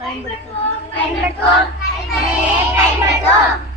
பயன்படுத்துவோம். பயன்படுத்துவோம். பயன்படுத்துவோம்.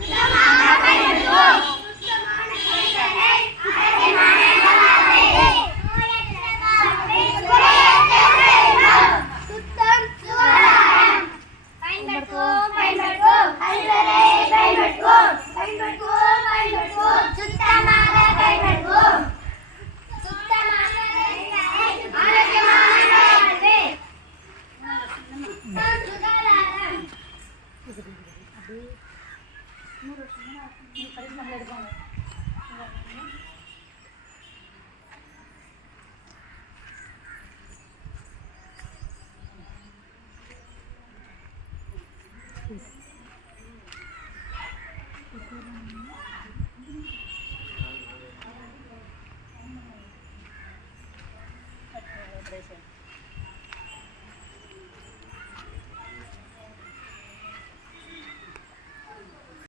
Peace.